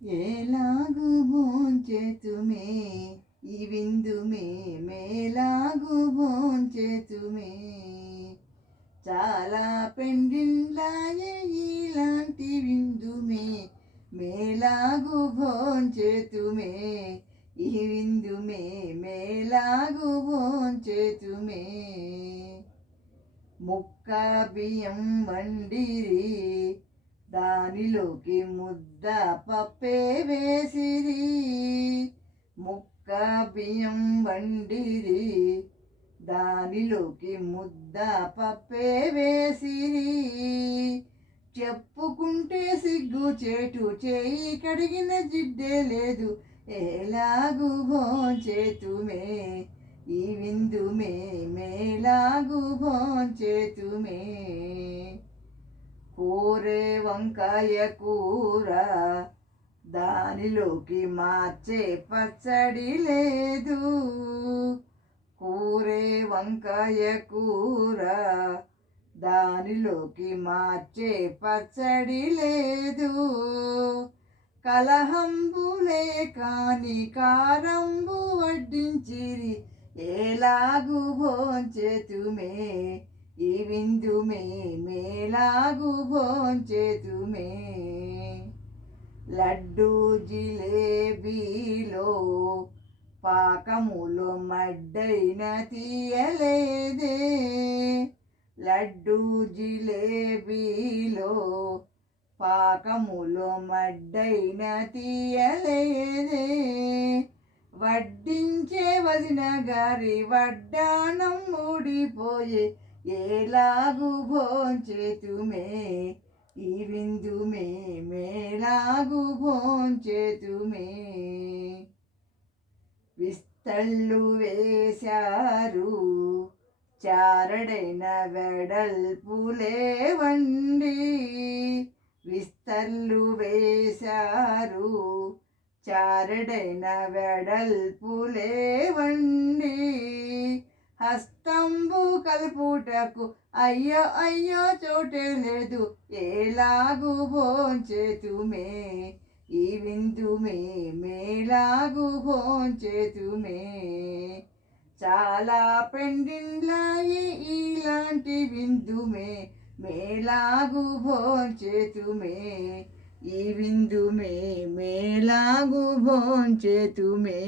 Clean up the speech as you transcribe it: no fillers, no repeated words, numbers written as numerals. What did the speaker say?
ఏలాగు భోంచేతుమే ఈ విందుమే మేలాగు భోంచేతుమే చాలా పెండిండ్లాయే ఇలాంటి విందుమే మేలాగు భోంచేతుమే ఈ విందుమే మేలాగు భోంచేతుమే ముక్క బియ్యం వండిరి దానిలోకి ముద్ద పప్పే వేసిరి ముక్క బియ్యం వండిరి దానిలోకి ముద్ద పప్పే వేసిరి చెప్పుకుంటే సిగ్గు చేటు చేయి కడిగిన జిడ్డే లేదు ఏలాగు భోంచేతుమే ఈ విందుమే మేలాగు భోంచేతుమే కూరే వంకాయ కూర దానిలోకి మార్చే పచ్చడి లేదు కూరే వంకాయ కూర దానిలోకి మార్చే పచ్చడి లేదు కలహంబులే కాని కారంబు వడ్డించిరి ఏలాగు భోంచేతుమే ఈ విందుమే మేలాగు భోంచేతుమే లడ్డు జిలేబీలో పాకములో మడ్డైన తీయలేదే లడ్డు జిలేబీలో పాకములో మడ్డైన తీయలేదే వడ్డించే వదిన గారి వడ్డానం ఊడిపోయే ఏలాగు భోంచేతుమే ఈ విందుమే మేలాగు భోంచేతుమే విస్తళ్ళు వేశారు చారడైన వెడల్పులే వండి విస్తళ్ళు వేశారు చారడైన వెడల్పులే వండి హస్తంబు కలుపుటకు అయ్యో అయ్యో చోటే లేదు ఏలాగు భోంచేతుమే ఈ విందుమే మేలాగు భోంచేతుమే చాలా పెండిండ్లాయి ఇలాంటి విందుమే మేలాగు భోంచేతుమే ఈ విందుమే మేలాగు భోంచేతుమే